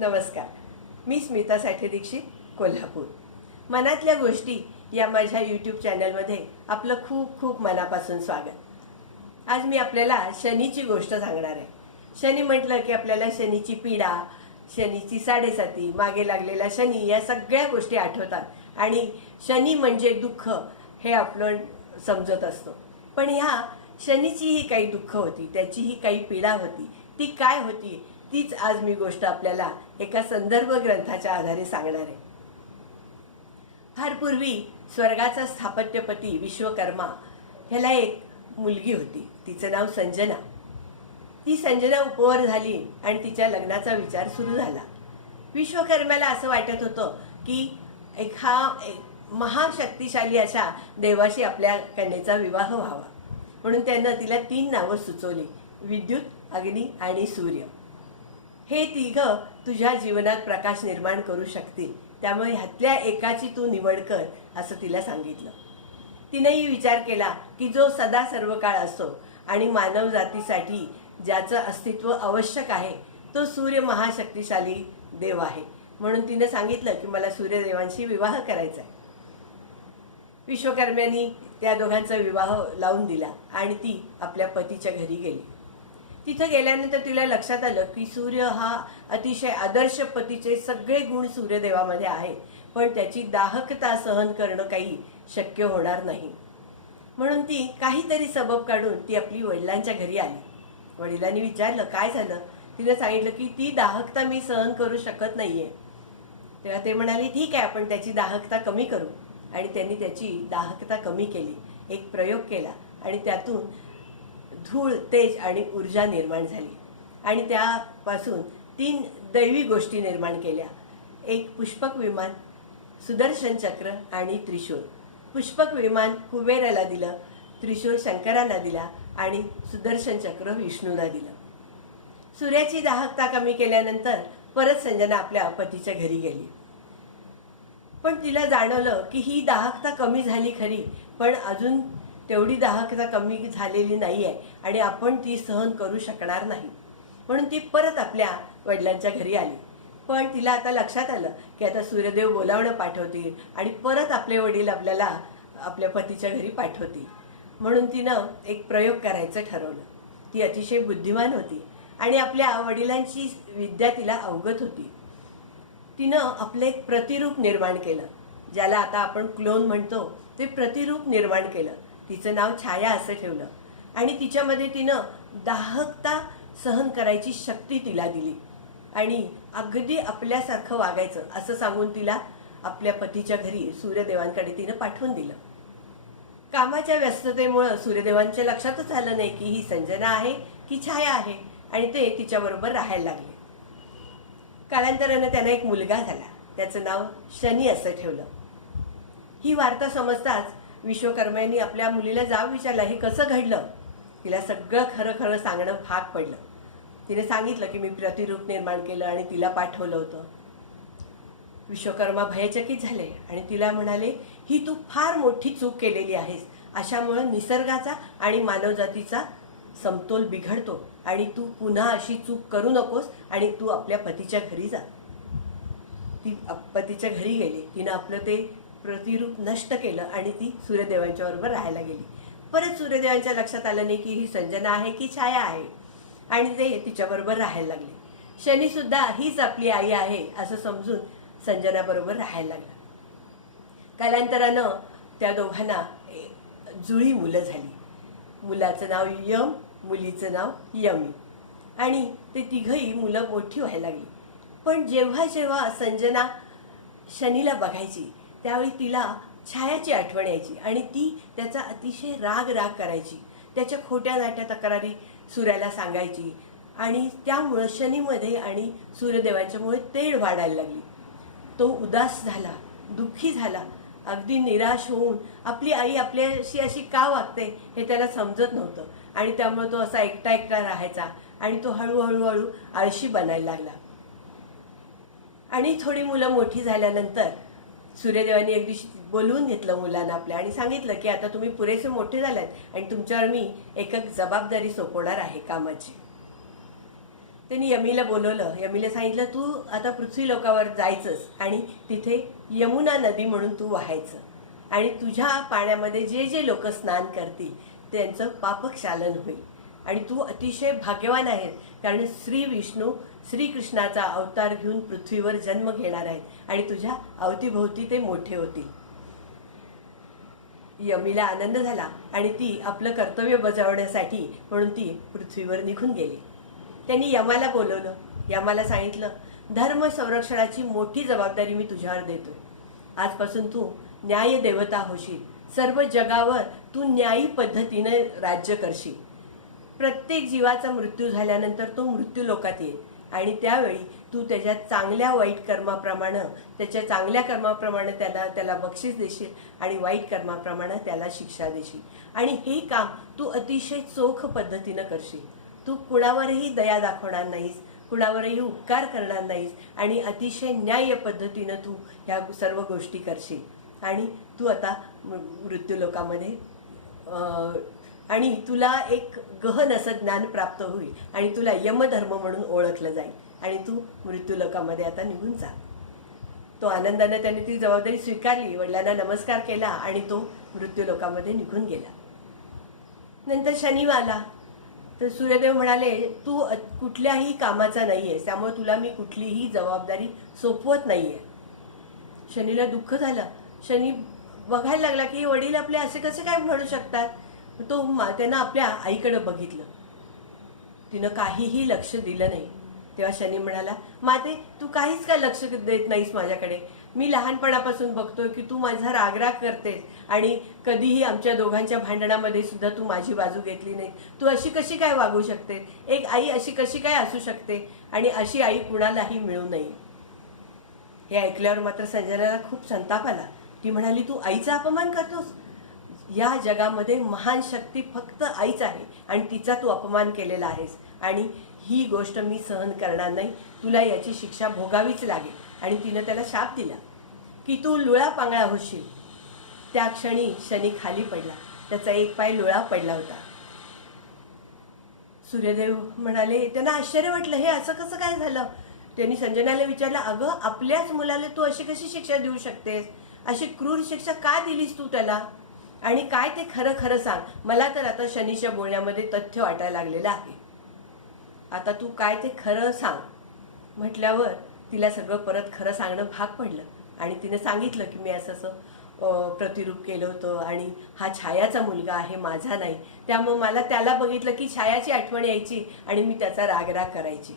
नमस्कार. मी स्मिता साठे दीक्षित, कोल्हापूर. मनातल्या गोष्टी या माझ्या यूट्यूब चॅनलमध्ये आपलं खूप खूप मनापासून स्वागत. आज मी आपल्याला शनीची गोष्ट सांगणार आहे. शनी म्हटलं की आपल्याला शनीची पीडा, शनीची साडेसाती, मागे लागलेला शनी या सगळ्या गोष्टी आठवतात आणि शनी म्हणजे दुःख हे आपण समजत असतो. पण ह्या शनीचीही काही दुःख होती, त्याचीही काही पीडा होती. ती काय होती तीच आज मी गोष्ट आपल्याला एका संदर्भ ग्रंथाच्या आधारे सांगणार आहे. फार पूर्वी स्वर्गाचा स्थापत्यपती विश्वकर्मा ह्याला एक मुलगी होती. तिचं नाव संजना. ती संजना उपवर झाली आणि तिच्या लग्नाचा विचार सुरू झाला. विश्वकर्म्याला असं वाटत होतं की एक महाशक्तिशाली अशा देवाशी आपल्या कन्येचा विवाह व्हावा. म्हणून त्यानं तिला 3 नावं सुचवली: विद्युत, अग्नी आणि सूर्य. हे तिघं तुझ्या जीवनात प्रकाश निर्माण करू शकतील, त्यामुळे ह्यातल्या एकाची तू निवड कर असं तिला सांगितलं. तिनेही विचार केला की जो सदा सर्व काळ असतो आणि मानव जातीसाठी ज्याचं अस्तित्व आवश्यक आहे तो सूर्य महाशक्तिशाली देव आहे. म्हणून तिने सांगितलं की मला सूर्यदेवांशी विवाह करायचा आहे. विश्वकर्म्यांनी त्या दोघांचा विवाह लावून दिला आणि ती आपल्या पतीच्या घरी गेली. तिथं गेल्यानंतर तिला लक्षात आलं की सूर्य हा अतिशय आदर्श पतीचे सगळे गुण सूर्यदेवामध्ये आहेत, पण त्याची दाहकता सहन करणं काही शक्य होणार नाही. म्हणून ती काहीतरी सबब काढून ती आपली वडिलांच्या घरी आली. वडिलांनी विचारलं काय झालं. तिने सांगितलं की ती दाहकता मी सहन करू शकत नाहीये. तेव्हा ते म्हणाले ठीक आहे, आपण त्याची दाहकता कमी करू. आणि त्यांनी त्याची दाहकता कमी केली. एक प्रयोग केला आणि त्यातून धूळ, तेज आणि ऊर्जा निर्माण झाली. आणि त्यापासून 3 दैवी गोष्टी निर्माण केल्या: एक पुष्पक विमान, सुदर्शन चक्र आणि त्रिशूळ. पुष्पक विमान कुबेराला दिलं, त्रिशूळ शंकरांना दिला आणि सुदर्शन चक्र विष्णूला दिलं. सूर्याची दाहकता कमी केल्यानंतर परत संजना आपल्या पतीच्या घरी गेली. पण तिला जाणवलं की ही दाहकता कमी झाली खरी, पण अजून तेवढी दाहकता कमी झालेली नाही आहे आणि आपण ती सहन करू शकणार नाही. म्हणून ती परत आपल्या वडिलांच्या घरी आली. पण तिला आता लक्षात आलं की आता सूर्यदेव बोलावणं पाठवतील आणि परत आपले वडील आपल्याला आपल्या पतीच्या घरी पाठवतील. म्हणून तिनं एक प्रयोग करायचं ठरवलं. ती अतिशय बुद्धिमान होती आणि आपल्या वडिलांची विद्या तिला अवगत होती. तिनं आपलं एक प्रतिरूप निर्माण केलं, ज्याला आता आपण क्लोन म्हणतो. ते प्रतिरूप निर्माण केलं. तिचं नाव छाया असं ठेवलं आणि तिच्यामध्ये तिनं दाहकता सहन करायची शक्ती तिला दिली आणि अगदी आपल्यासारखं वागायचं असं सांगून तिला आपल्या पतीच्या घरी सूर्यदेवांकडे तिनं पाठवून दिलं. कामाच्या व्यस्ततेमुळं सूर्यदेवांच्या लक्षातच आलं नाही की ही संजना आहे की छाया आहे आणि ते तिच्याबरोबर राहायला लागले. कालांतरानं त्यांना एक मुलगा झाला. त्याचं नाव शनी असं ठेवलं. ही वार्ता समजताच विश्वकर्म्यांनी आपल्या मुलीला जाब विचारला हे कसं घडलं. तिला सगळं खरं खरं सांगणं भाग पडलं. तिने सांगितलं की मी प्रतिरूप निर्माण केलं आणि तिला पाठवलं होतं. विश्वकर्मा भयचकित झाले आणि तिला म्हणाले ही तू फार मोठी चूक केलेली आहेस. अशामुळं निसर्गाचा आणि मानवजातीचा समतोल बिघडतो आणि तू पुन्हा अशी चूक करू नकोस आणि तू आपल्या पतीच्या घरी जा. ती पतीच्या घरी गेली. तिनं आपलं ते प्रतिरूप नष्ट केलं आणि ती सूर्यदेवांच्या बरोबर राहायला गेली. परत सूर्यदेवांच्या लक्षात आलं नाही की ही संजना आहे की छाया आहे आणि ते तिच्याबरोबर राहायला लागले. शनी सुद्धा हीच आपली आई आहे असं समजून संजनाबरोबर राहायला लागला. कालांतरानं त्या दोघांना जुळी मुलं झाली. मुलाचं नाव यम, मुलीचं नाव यमी आणि ते तिघही मुलं मोठी व्हायला लागली. पण जेव्हा जेव्हा संजना शनीला बघायची त्यावेळी तिला छायाची आठवण यायची आणि ती त्याचा अतिशय राग करायची. त्याच्या खोट्या नाट्या तक्रारी सूर्याला सांगायची आणि त्यामुळं शनीमध्ये आणि सूर्यदेवांच्यामुळे तेढ वाढायला लागली. तो उदास झाला, दुःखी झाला, अगदी निराश होऊन आपली आई आपल्याशी अशी का वागते हे त्याला समजत नव्हतं आणि त्यामुळे तो असा एकटा एकटा राहायचा आणि तो हळूहळू आळशी बनायला लागला. आणि थोडी मुलं मोठी झाल्यानंतर सूर्यदेवांनी एक दिवशी बोलवून घेतलं मुलांना आपल्या आणि सांगितलं की आता तुम्ही पुरेसे मोठे झालात आणि तुमच्यावर मी एक जबाबदारी सोपवणार आहे कामाची. त्यांनी यमीला बोलवलं. यमीला सांगितलं, तू आता पृथ्वी लोकावर जायचंस आणि तिथे यमुना नदी म्हणून तू वाहायचं आणि तुझ्या पाण्यामध्ये जे जे लोक स्नान करतील त्यांचं पापक्षालन होईल आणि तू अतिशय भाग्यवान आहेस, कारण श्री विष्णू श्रीकृष्णाचा अवतार घेऊन पृथ्वीवर जन्म घेणार आहेत आणि तुझ्या अवतीभोवती ते मोठे होतील. यमीला आनंद झाला आणि ती आपलं कर्तव्य बजावण्यासाठी म्हणून ती पृथ्वीवर निघून गेली. त्यांनी यमाला बोलवलं. यमाला सांगितलं, धर्म संरक्षणाची मोठी जबाबदारी मी तुझ्यावर देतो. आजपासून तू न्याय देवता होशील. सर्व जगावर तू न्यायी पद्धतीने राज्य करशील. प्रत्येक जीवाचा मृत्यू झाल्यानंतर तो मृत्यू लोकात येईल आणि त्यावेळी तू त्याच्या चांगल्या वाईट कर्माप्रमाणे, त्याच्या चांगल्या कर्माप्रमाणे त्याला बक्षीस देशील आणि वाईट कर्माप्रमाणे त्याला शिक्षा देशील. आणि हे काम तू अतिशय चोख पद्धतीनं करशील. तू कुणावरही दया दाखवणार नाहीस, कुणावरही उपकार करणार नाहीस आणि अतिशय न्याय्य पद्धतीनं तू ह्या सर्व गोष्टी करशील. आणि तू आता मृत्यूलोकामध्ये आणि तुला एक गहन असं ज्ञान प्राप्त होईल आणि तुला यमधर्म म्हणून ओळखलं जाईल आणि तू मृत्यूलोकामध्ये आता निघून जा. तो आनंदाने त्याने ती जबाबदारी स्वीकारली, वडिलांना नमस्कार केला आणि तो मृत्यूलोकामध्ये निघून गेला. नंतर शनी आला. तर सूर्यदेव म्हणाले, तू कुठल्याही कामाचा नाही आहेस, त्यामुळे तुला मी कुठलीही जबाबदारी सोपवत नाही आहे. शनीला दुःख झालं. शनी बघायला लागला की वडील आपले असे कसे काय म्हणू शकतात. तो त्यानं आपल्या आईकडे बघितलं. तिनं काहीही लक्ष दिलं नाही. तेव्हा शनी म्हणाला, माते तू काहीच का लक्ष देत नाहीस माझ्याकडे. मी लहानपणापासून बघतोय की तू माझा रागराग करतेस आणि कधीही आमच्या दोघांच्या भांडणामध्ये सुद्धा तू माझी बाजू घेतली नाही. तू अशी कशी काय वागू शकते. एक आई अशी कशी काय असू शकते आणि अशी आई कुणालाही मिळू नये. हे ऐकल्यावर मात्र संजनाला खूप संताप आला. ती म्हणाली, तू आईचा अपमान करतोस. या जगामध्ये महान शक्ती फक्त आईच आहे आणि तिचा तू अपमान केलेला आहेस आणि ही गोष्ट मी सहन करणार नाही. तुला याची शिक्षा भोगावीच लागेल. आणि तिनं त्याला शाप दिला की तू लुळा पांगळा होशील. त्या क्षणी शनी खाली पडला. त्याचा एक पाय लुळा पडला होता. सूर्यदेव म्हणाले, त्यांना आश्चर्य वाटलं, हे असं कसं काय झालं. त्यांनी संजनाला विचारलं, अगं आपल्याच मुलाला तू अशी कशी शिक्षा देऊ शकतेस. अशी क्रूर शिक्षा का दिलीस तू त्याला आणि काय ते खरं खरं सांग. मला तर आता शनीच्या बोलण्यामध्ये तथ्य वाटायला लागलेलं आहे. आता तू काय ते खरं सांग. म्हटल्यावर तिला सगळं परत खरं सांगणं भाग पडलं आणि तिने सांगितलं की मी असं प्रतिरूप केलं होतं आणि हा छायाचा मुलगा आहे, माझा नाही. त्यामुळे मला त्याला बघितलं की छायाची आठवण यायची आणि मी त्याचा रागराग करायची.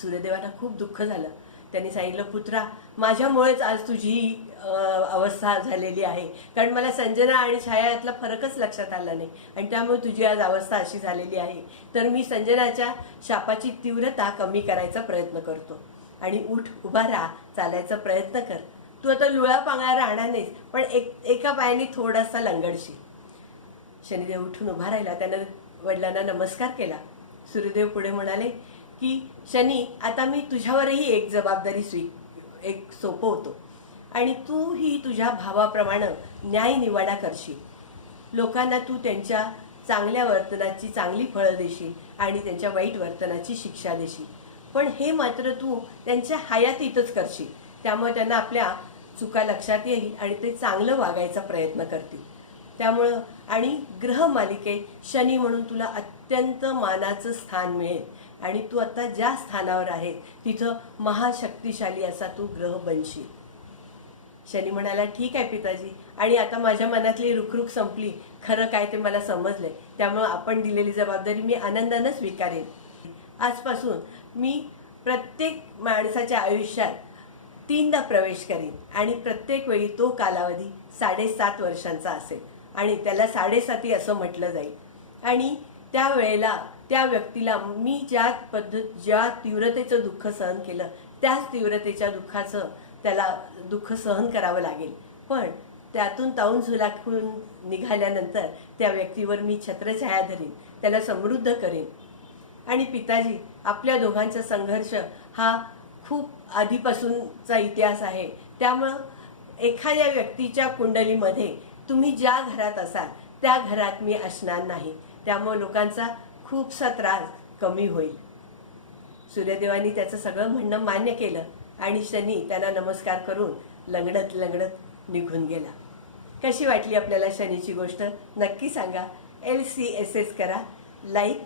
सूर्यदेवांना खूप दुःख झालं. त्यांनी सांगितलं, पुत्रा माझ्यामुळेच आज तुझी अवस्था झालेली आहे, कारण मला संजना आणि छाया यातला फरकच लक्षात आला नाही आणि त्यामुळे तुझी आज अवस्था अशी झालेली आहे. तर मी संजनाच्या शापाची तीव्रता कमी करायचा प्रयत्न करतो आणि उठ उभा राहा, चालायचा प्रयत्न कर. तू आता लुळा पांगळा राहणार नाहीस, पण एका पायाने थोडासा लंगडशील. शनिदेव उठून उभा राहिला. त्यानं वडिलांना नमस्कार केला. सूर्यदेव पुढे म्हणाले की शनी, आता मी तुझ्यावरही एक जबाबदारी एक सोपवतो आणि तूही तुझ्या भावाप्रमाणे न्याय निवाडा करशील. लोकांना तू त्यांच्या चांगल्या वर्तनाची चांगली फळं देशील आणि त्यांच्या वाईट वर्तनाची शिक्षा देशील. पण हे मात्र तू त्यांच्या हयातीतच करशील. त्यामुळे त्यांना आपल्या चुका लक्षात येईल आणि ते चांगलं वागायचा प्रयत्न करतील. त्यामुळं आणि ग्रहमालिकेत शनी म्हणून तुला अत्यंत मानाचं स्थान मिळेल आणि तू आता ज्या स्थानावर आहे तिथं महाशक्तिशाली असा तू ग्रह बनशील. शनी म्हणाला, ठीक आहे पिताजी, आणि आता माझ्या मनातली रुखरुख संपली. खरं काय ते मला समजलंय. त्यामुळं आपण दिलेली जबाबदारी मी आनंदानं स्वीकारेन. आजपासून मी प्रत्येक माणसाच्या आयुष्यात 3दा प्रवेश करीन आणि प्रत्येक वेळी तो कालावधी 7.5 वर्षांचा असेल आणि त्याला 7.5 असं म्हटलं जाईल. आणि त्यावेळेला त्या व्यक्तीला मी ज्या तीव्रतेचं दुःख सहन केलं त्याच तीव्रतेच्या दुःखाचं त्याला दुःख सहन करावं लागेल. पण त्यातून ताऊन सुलाखून निघाल्यानंतर त्या व्यक्तीवर मी छत्रछाया धरीन, त्याला समृद्ध करेन. आणि पिताजी, आपल्या दोघांचा संघर्ष हा खूप आधीपासूनचा इतिहास आहे. त्यामुळं एखाद्या व्यक्तीच्या कुंडलीमध्ये तुम्ही ज्या घरात असाल त्या घरात मी असणार नाही. त्यामुळे लोकांचा खूपसा त्रास कमी होईल. सूर्यदेवानी त्याचं सगळं म्हणणं मान्य केलं आणि शनी त्यांना नमस्कार करून लंगडत लंगडत निघून गेला. कशी वाटली आपल्याला शनीची गोष्ट नक्की सांगा. LCSS करा. Like,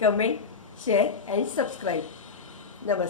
comment, share and subscribe. नमस्कार.